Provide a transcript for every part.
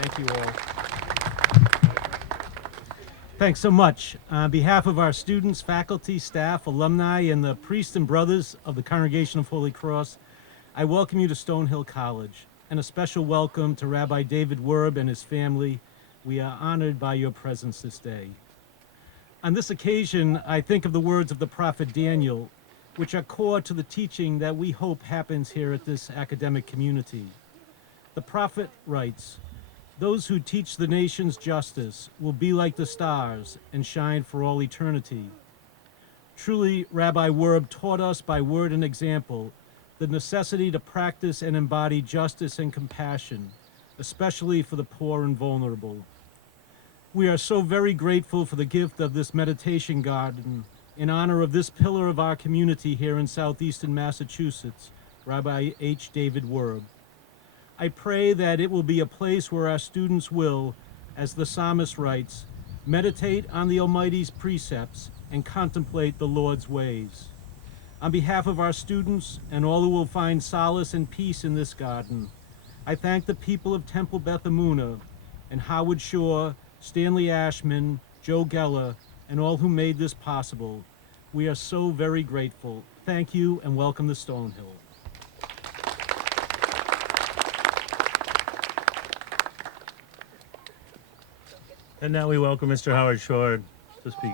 Thank you all. Thanks so much. On behalf of our students, faculty, staff, alumni, and the priests and brothers of the Congregation of Holy Cross, I welcome you to Stonehill College, and a special welcome to Rabbi David Werb and his family. We are honored by your presence this day. On this occasion, I think of the words of the prophet Daniel, which are core to the teaching that we hope happens here at this academic community. The prophet writes, "Those who teach the nations justice will be like the stars and shine for all eternity." Truly, Rabbi Werb taught us by word and example the necessity to practice and embody justice and compassion, especially for the poor and vulnerable. We are so very grateful for the gift of this meditation garden in honor of this pillar of our community here in southeastern Massachusetts, Rabbi H. David Werb. I pray that it will be a place where our students will, as the psalmist writes, meditate on the Almighty's precepts and contemplate the Lord's ways. On behalf of our students and all who will find solace and peace in this garden, I thank the people of Temple Beth Emunah and Howard Shore, Stanley Ashman, Joe Geller, and all who made this possible. We are so very grateful. Thank you and welcome to Stonehill. And now we welcome Mr. Howard Shore to speak.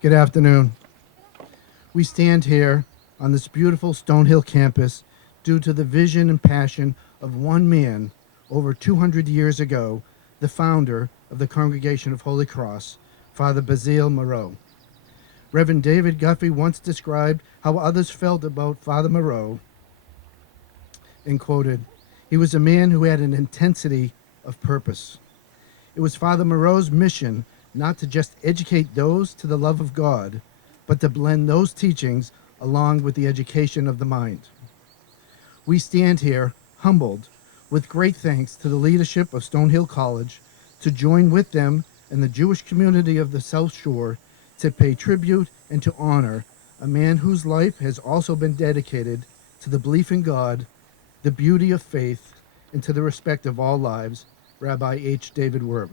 Good afternoon. We stand here on this beautiful Stonehill campus due to the vision and passion of one man over 200 years ago, the founder of the Congregation of Holy Cross, Father Basile Moreau. Reverend David Guffey once described how others felt about Father Moreau and quoted, "He was a man who had an intensity of purpose." It was Father Moreau's mission not to just educate those to the love of God, but to blend those teachings along with the education of the mind. We stand here humbled with great thanks to the leadership of Stonehill College to join with them and the Jewish community of the South Shore to pay tribute and to honor a man whose life has also been dedicated to the belief in God, the beauty of faith, and to the respect of all lives, Rabbi H. David Werb.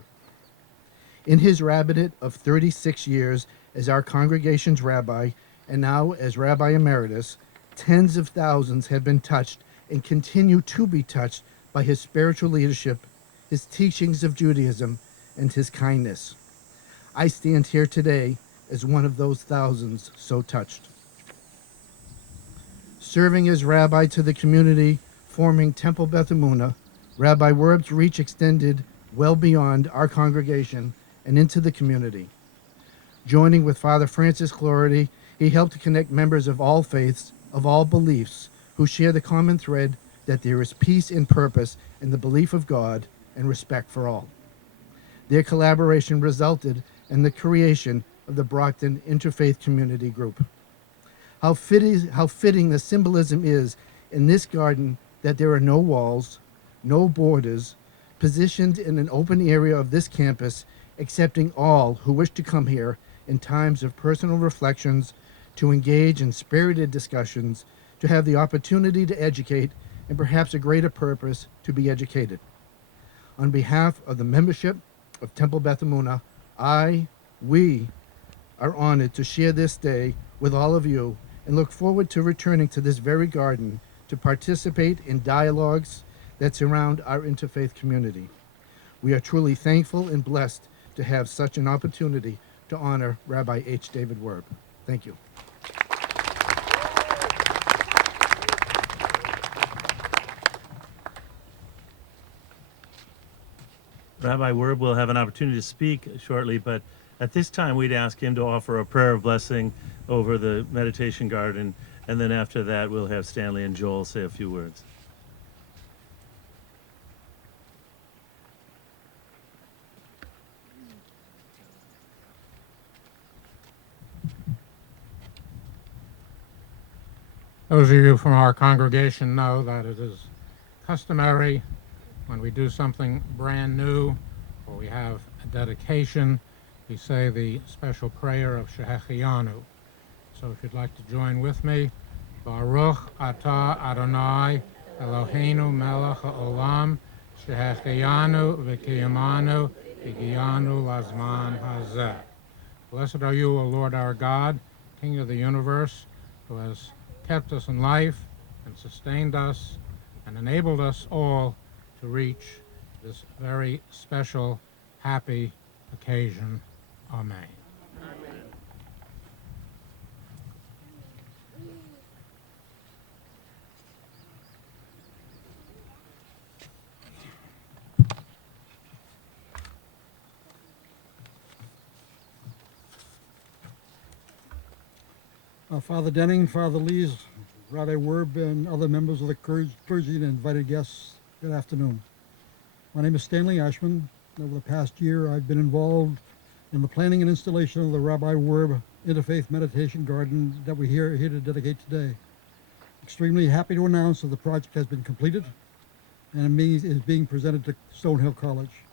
In his rabbinate of 36 years as our congregation's rabbi, and now as Rabbi Emeritus, tens of thousands have been touched and continue to be touched by his spiritual leadership, his teachings of Judaism, and his kindness. I stand here today as one of those thousands so touched. Serving as rabbi to the community forming Temple Beth Emunah, Rabbi Werb's reach extended well beyond our congregation and into the community. Joining with Father Francis Clority, he helped to connect members of all faiths, of all beliefs, who share the common thread that there is peace and purpose in the belief of God and respect for all. Their collaboration resulted in the creation of the Brockton Interfaith Community Group. How fitting the symbolism is in this garden that there are no walls, no borders, positioned in an open area of this campus, accepting all who wish to come here in times of personal reflections, to engage in spirited discussions, to have the opportunity to educate, and perhaps a greater purpose to be educated. On behalf of the membership of Temple Beth Emunah, we are honored to share this day with all of you and look forward to returning to this very garden to participate in dialogues that surround our interfaith community. We are truly thankful and blessed to have such an opportunity to honor Rabbi H. David Werb. Thank you. Rabbi Werb will have an opportunity to speak shortly, but at this time we'd ask him to offer a prayer of blessing over the meditation garden, and then after that we'll have Stanley and Joel say a few words. Those of you from our congregation know that it is customary when we do something brand new or we have a dedication, we say the special prayer of Shehecheyanu. So if you'd like to join with me, Baruch atah Adonai Eloheinu melech haolam shehecheyanu v'kiyamanu v'giyanu lazman hazeh. Blessed are you, O Lord our God, King of the universe, who has kept us in life and sustained us and enabled us all to reach this very special, happy occasion. Amen. Father Denning, Father Lees, Rabbi Werb, and other members of the clergy and invited guests, good afternoon. My name is Stanley Ashman. Over the past year, I've been involved in the planning and installation of the Rabbi Werb Interfaith Meditation Garden that we're here to dedicate today. Extremely happy to announce that the project has been completed and is being presented to Stonehill College.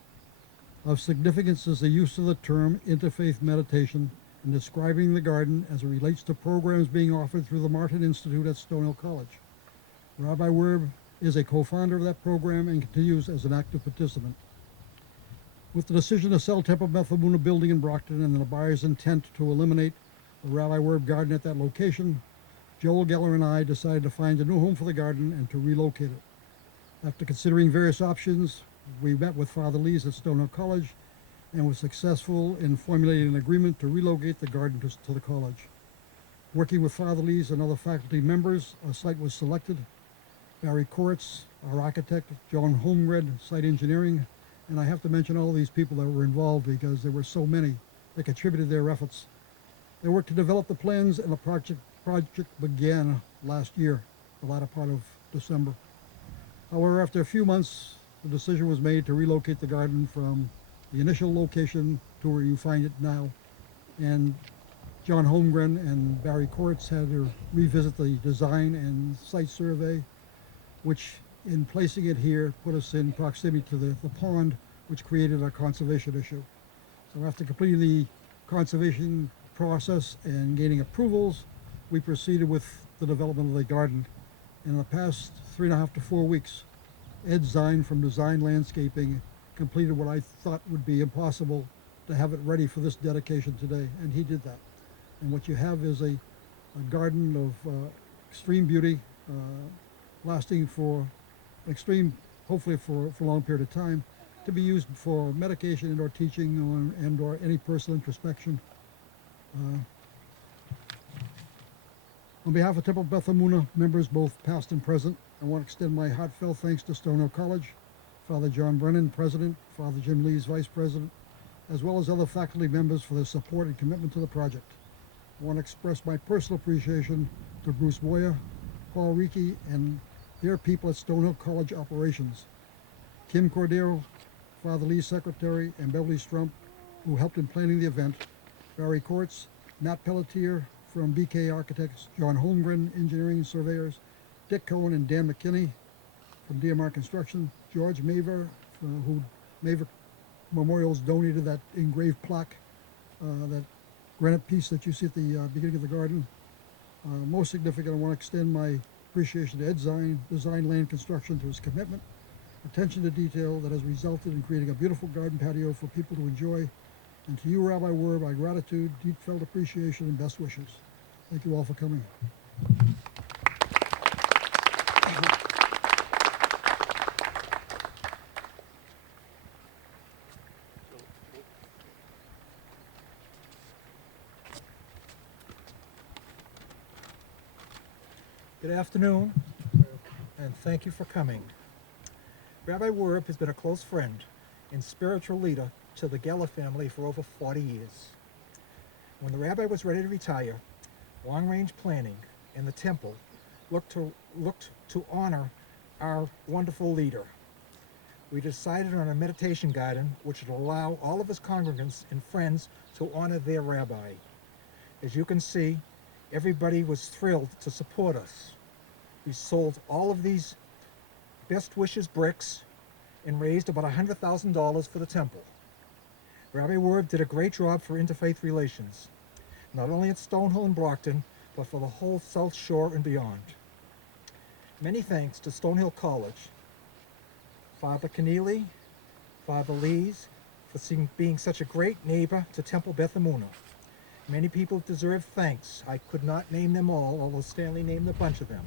Of significance is the use of the term interfaith meditation in describing the garden as it relates to programs being offered through the Martin Institute at Stonehill College. Rabbi Werb is a co-founder of that program and continues as an active participant. With the decision to sell Temple Beth Emunah building in Brockton and the buyer's intent to eliminate the Rabbi Werb garden at that location, Joel Geller and I decided to find a new home for the garden and to relocate it. After considering various options, we met with Father Lees at Stonehill College and was successful in formulating an agreement to relocate the garden to the college. Working with Father Lees and other faculty members, a site was selected. Barry Koritz, our architect, John Holmgren, site engineering, and I have to mention all these people that were involved because there were so many that contributed their efforts. They worked to develop the plans, and the project began last year, the latter part of December. However, after a few months, the decision was made to relocate the garden from the initial location to where you find it now. And John Holmgren and Barry Koritz had to revisit the design and site survey, which in placing it here put us in proximity to the pond, which created a conservation issue. So after completing the conservation process and gaining approvals, we proceeded with the development of the garden. In the past 3.5 to 4 weeks, Ed Zine from Design Landscaping completed what I thought would be impossible, to have it ready for this dedication today, and he did that. And what you have is a garden of extreme beauty, lasting for extreme, hopefully for a long period of time, to be used for medication and or teaching and or any personal introspection. On behalf of Temple Beth Emunah members, both past and present, I want to extend my heartfelt thanks to Stonehill College, Father John Brennan, President, Father Jim Lees, Vice President, as well as other faculty members for their support and commitment to the project. I want to express my personal appreciation to Bruce Boyer, Paul Reiki, and their people at Stonehill College Operations, Kim Cordero, Father Lee's secretary, and Beverly Strump, who helped in planning the event, Barry Courts, Matt Pelletier from BK Architects, John Holmgren, Engineering Surveyors, Dick Cohen and Dan McKinney from DMR Construction, George Maver, who Maver Memorials donated that engraved plaque, that granite piece that you see at the beginning of the garden. Most significant, I want to extend my appreciation to Ed Zine, Design Land Construction, to his commitment, attention to detail that has resulted in creating a beautiful garden patio for people to enjoy. And to you, Rabbi Werb, my gratitude, deep felt appreciation, and best wishes. Thank you all for coming. Good afternoon, and thank you for coming. Rabbi Werb has been a close friend and spiritual leader to the Geller family for over 40 years. When the rabbi was ready to retire, long-range planning and the temple looked to honor our wonderful leader. We decided on a meditation garden which would allow all of his congregants and friends to honor their rabbi. As you can see, everybody was thrilled to support us. We sold all of these best wishes bricks and raised about $100,000 for the temple. Rabbi Werb did a great job for interfaith relations, not only at Stonehill and Brockton, but for the whole South Shore and beyond. Many thanks to Stonehill College, Father Keneally, Father Lees, for being such a great neighbor to Temple Beth Emunah. Many people deserve thanks. I could not name them all, although Stanley named a bunch of them.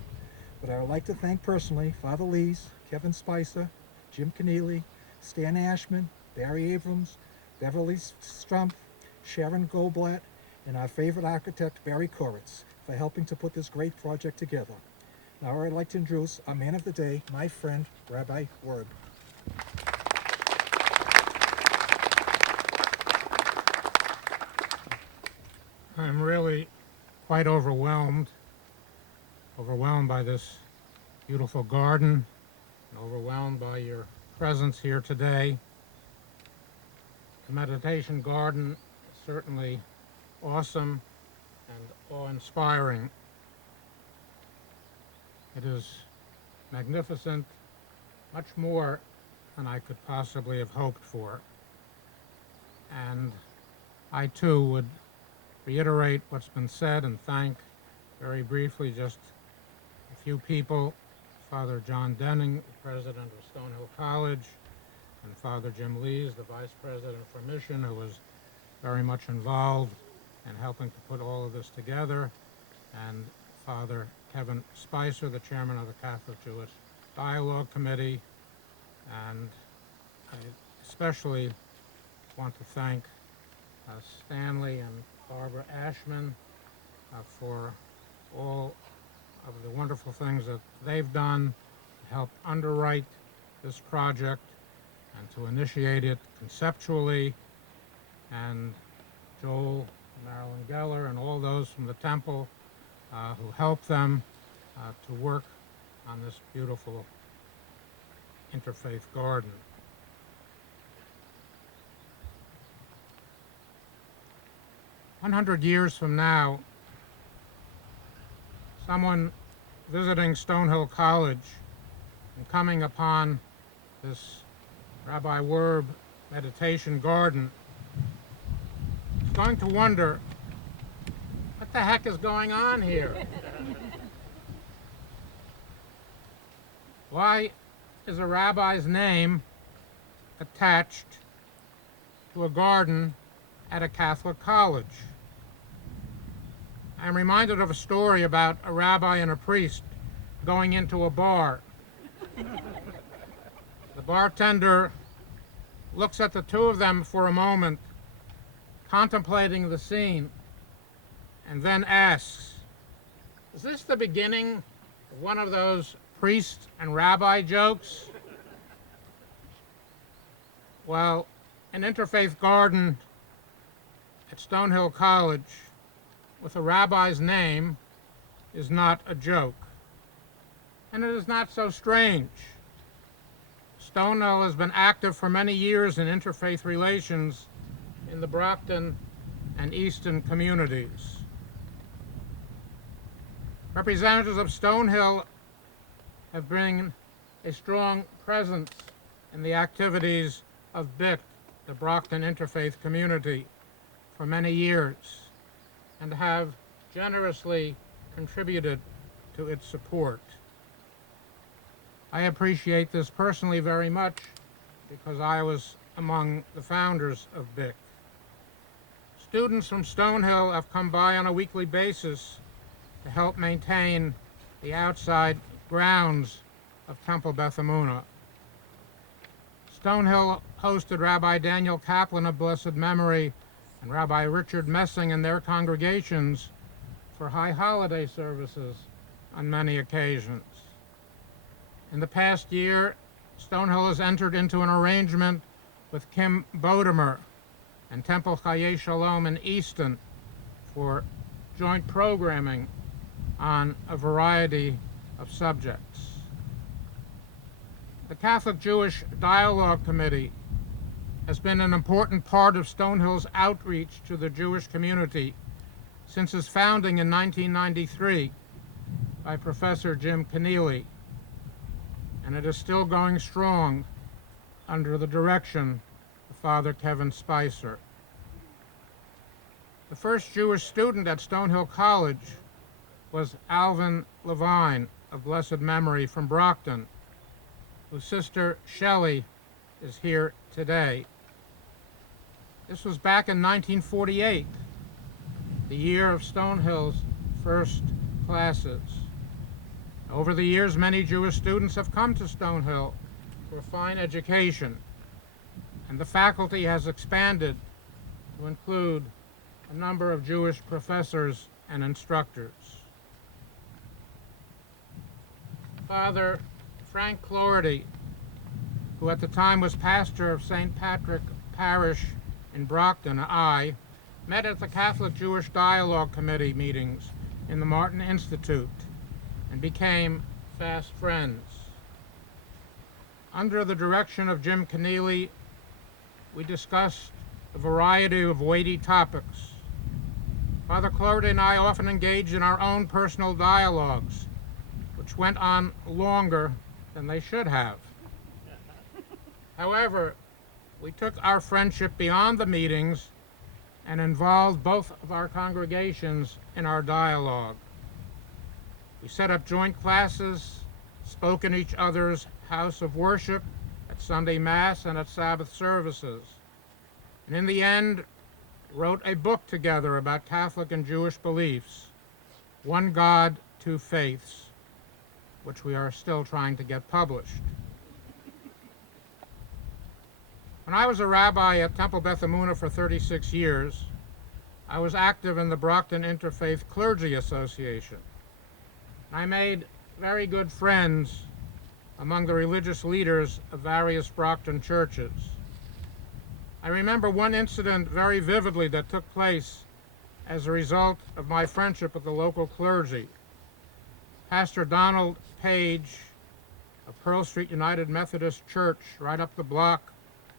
But I would like to thank personally Father Lees, Kevin Spicer, Jim Keneally, Stan Ashman, Barry Abrams, Beverly Strump, Sharon Goldblatt, and our favorite architect, Barry Koritz, for helping to put this great project together. Now I'd like to introduce our man of the day, my friend, Rabbi Werb. I'm really quite overwhelmed by this beautiful garden, and overwhelmed by your presence here today. The meditation garden is certainly awesome and awe-inspiring. It is magnificent, much more than I could possibly have hoped for. And I too would reiterate what's been said and thank very briefly just a few people: Father John Denning, the president of Stonehill College, and Father Jim Lees, the vice president for mission, who was very much involved in helping to put all of this together, and Father Kevin Spicer, the chairman of the Catholic Jewish Dialogue Committee. And I especially want to thank Stanley and Barbara Ashman for all of the wonderful things that they've done to help underwrite this project and to initiate it conceptually, and Joel, Marilyn Geller, and all those from the temple who helped them to work on this beautiful interfaith garden. "100 years from now, someone visiting Stonehill College and coming upon this Rabbi Werb meditation garden is going to wonder, what the heck is going on here? Why is a rabbi's name attached to a garden at a Catholic college? I'm reminded of a story about a rabbi and a priest going into a bar. The bartender looks at the two of them for a moment, contemplating the scene, and then asks, "Is this the beginning of one of those priest and rabbi jokes?" Well, an interfaith garden at Stonehill College with a rabbi's name is not a joke. And it is not so strange. Stonehill has been active for many years in interfaith relations in the Brockton and Easton communities. Representatives of Stonehill have been a strong presence in the activities of BIC, the Brockton Interfaith Community, for many years, and have generously contributed to its support. I appreciate this personally very much because I was among the founders of BIC. Students from Stonehill have come by on a weekly basis to help maintain the outside grounds of Temple Beth Emunah. Stonehill hosted Rabbi Daniel Kaplan of blessed memory and Rabbi Richard Messing and their congregations for high holiday services on many occasions. In the past year, Stonehill has entered into an arrangement with Kim Bodemer and Temple Chaye Shalom in Easton for joint programming on a variety of subjects. The Catholic Jewish Dialogue Committee has been an important part of Stonehill's outreach to the Jewish community since its founding in 1993 by Professor Jim Keneally, and it is still going strong under the direction of Father Kevin Spicer. The first Jewish student at Stonehill College was Alvin Levine, of blessed memory, from Brockton, whose sister Shelley is here today. This was back in 1948, the year of Stonehill's first classes. Over the years, many Jewish students have come to Stonehill for a fine education, and the faculty has expanded to include a number of Jewish professors and instructors. Father Frank Clordy, who at the time was pastor of St. Patrick Parish in Brockton, and I met at the Catholic Jewish Dialogue Committee meetings in the Martin Institute and became fast friends. Under the direction of Jim Keneally, we discussed a variety of weighty topics. Father Clordy and I often engaged in our own personal dialogues, which went on longer than they should have. However, we took our friendship beyond the meetings and involved both of our congregations in our dialogue. We set up joint classes, spoke in each other's house of worship at Sunday Mass and at Sabbath services, and in the end wrote a book together about Catholic and Jewish beliefs, One God, Two Faiths, which we are still trying to get published. When I was a rabbi at Temple Beth Emunah for 36 years, I was active in the Brockton Interfaith Clergy Association. I made very good friends among the religious leaders of various Brockton churches. I remember one incident very vividly that took place as a result of my friendship with the local clergy. Pastor Donald Page of Pearl Street United Methodist Church, right up the block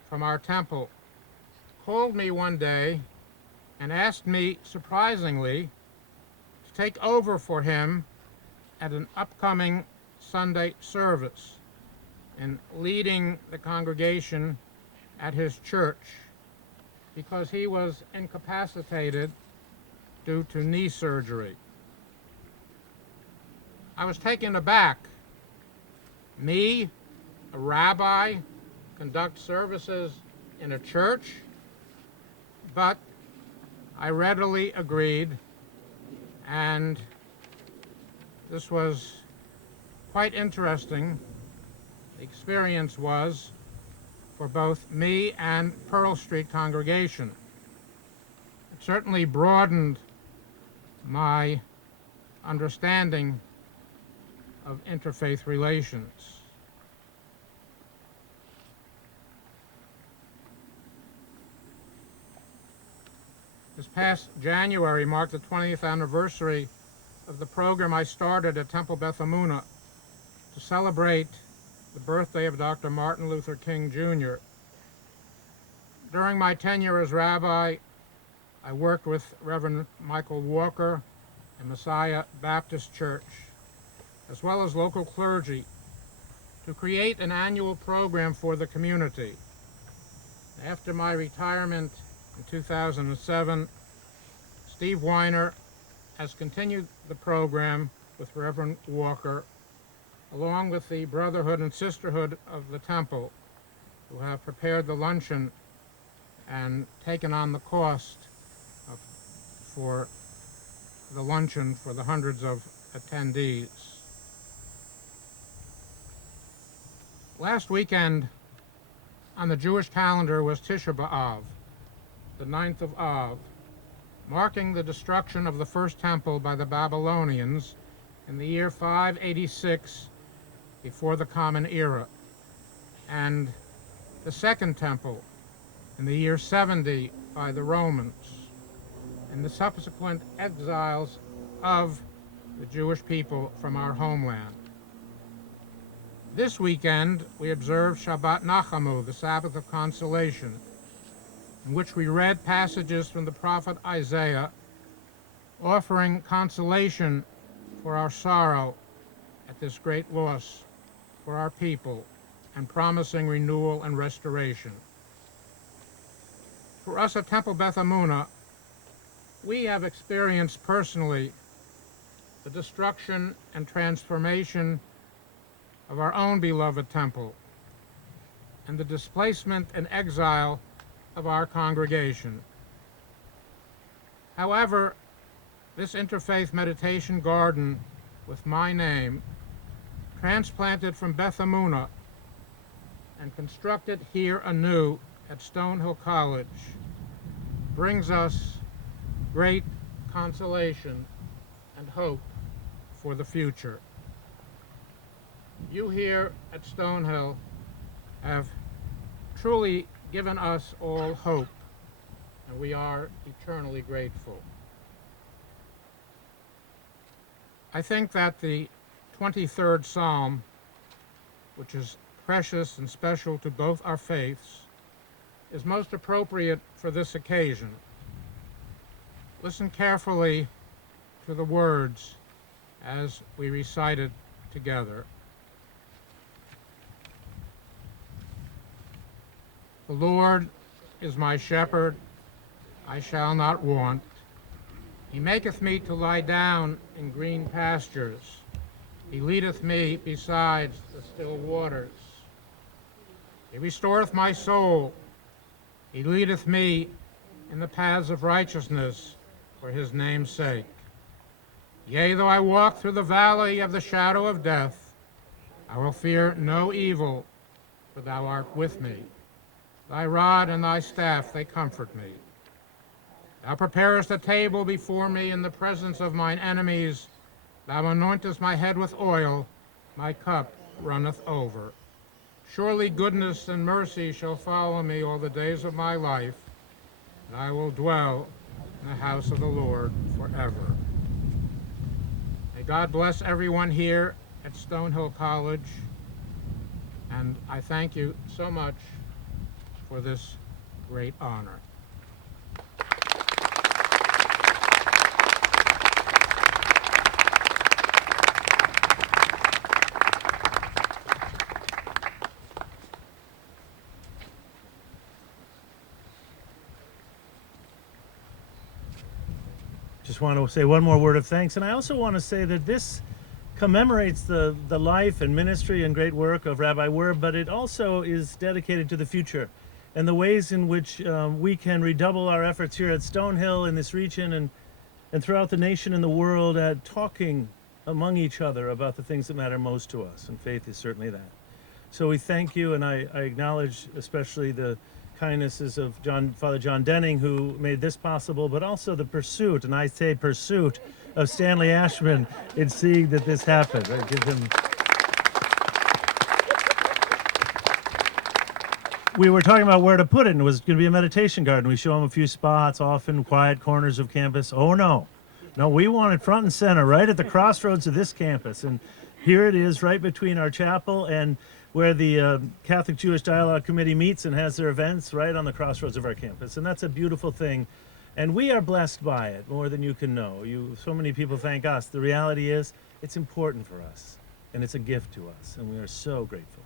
from our temple, called me one day and asked me, surprisingly, to take over for him at an upcoming Sunday service and leading the congregation at his church because he was incapacitated due to knee surgery. I was taken aback. Me, a rabbi, conduct services in a church, but I readily agreed, and this was quite interesting. The experience was for both me and Pearl Street congregation. It certainly broadened my understanding of interfaith relations. This past January marked the 20th anniversary of the program I started at Temple Beth Emunah to celebrate the birthday of Dr. Martin Luther King Jr. During my tenure as rabbi, I worked with Reverend Michael Walker and Messiah Baptist Church, as well as local clergy, to create an annual program for the community. After my retirement in 2007, Steve Weiner has continued the program with Reverend Walker, along with the Brotherhood and Sisterhood of the Temple, who have prepared the luncheon and taken on the cost for the luncheon for the hundreds of attendees. Last weekend on the Jewish calendar was Tisha B'Av, the 9th of Av, marking the destruction of the first temple by the Babylonians in the year 586 before the Common Era, and the second temple in the year 70 by the Romans, and the subsequent exiles of the Jewish people from our homeland. This weekend, we observed Shabbat Nachamu, the Sabbath of Consolation, in which we read passages from the prophet Isaiah, offering consolation for our sorrow at this great loss for our people, and promising renewal and restoration. For us at Temple Beth Emunah, we have experienced personally the destruction and transformation of our own beloved temple, and the displacement and exile of our congregation. However, this interfaith meditation garden with my name, transplanted from Beth Emunah and constructed here anew at Stonehill College, brings us great consolation and hope for the future. You here at Stonehill have truly given us all hope, and we are eternally grateful. I think that the 23rd Psalm, which is precious and special to both our faiths, is most appropriate for this occasion. Listen carefully to the words as we recite it together. The Lord is my shepherd, I shall not want. He maketh me to lie down in green pastures. He leadeth me beside the still waters. He restoreth my soul. He leadeth me in the paths of righteousness for his name's sake. Yea, though I walk through the valley of the shadow of death, I will fear no evil, for thou art with me. Thy rod and thy staff, they comfort me. Thou preparest a table before me in the presence of mine enemies. Thou anointest my head with oil, my cup runneth over. Surely goodness and mercy shall follow me all the days of my life, and I will dwell in the house of the Lord forever. May God bless everyone here at Stonehill College, and I thank you so much for this great honor. Just want to say one more word of thanks, and I also want to say that this commemorates the life and ministry and great work of Rabbi Werb, but it also is dedicated to the future and the ways in which we can redouble our efforts here at Stonehill in this region and throughout the nation and the world at talking among each other about the things that matter most to us, and faith is certainly that. So we thank you, and I acknowledge especially the kindnesses of Father John Denning, who made this possible, but also the pursuit, and I say pursuit, of Stanley Ashman in seeing that this happened. I give him. We were talking about where to put it, and it was going to be a meditation garden. We show him a few spots, often quiet corners of campus. Oh no, we want it front and center, right at the crossroads of this campus, and here it is, right between our chapel and where the Catholic Jewish Dialogue Committee meets and has their events, right on the crossroads of our campus. And that's a beautiful thing. And we are blessed by it more than you can know. So many people thank us. The reality is, it's important for us, and it's a gift to us, and we are so grateful.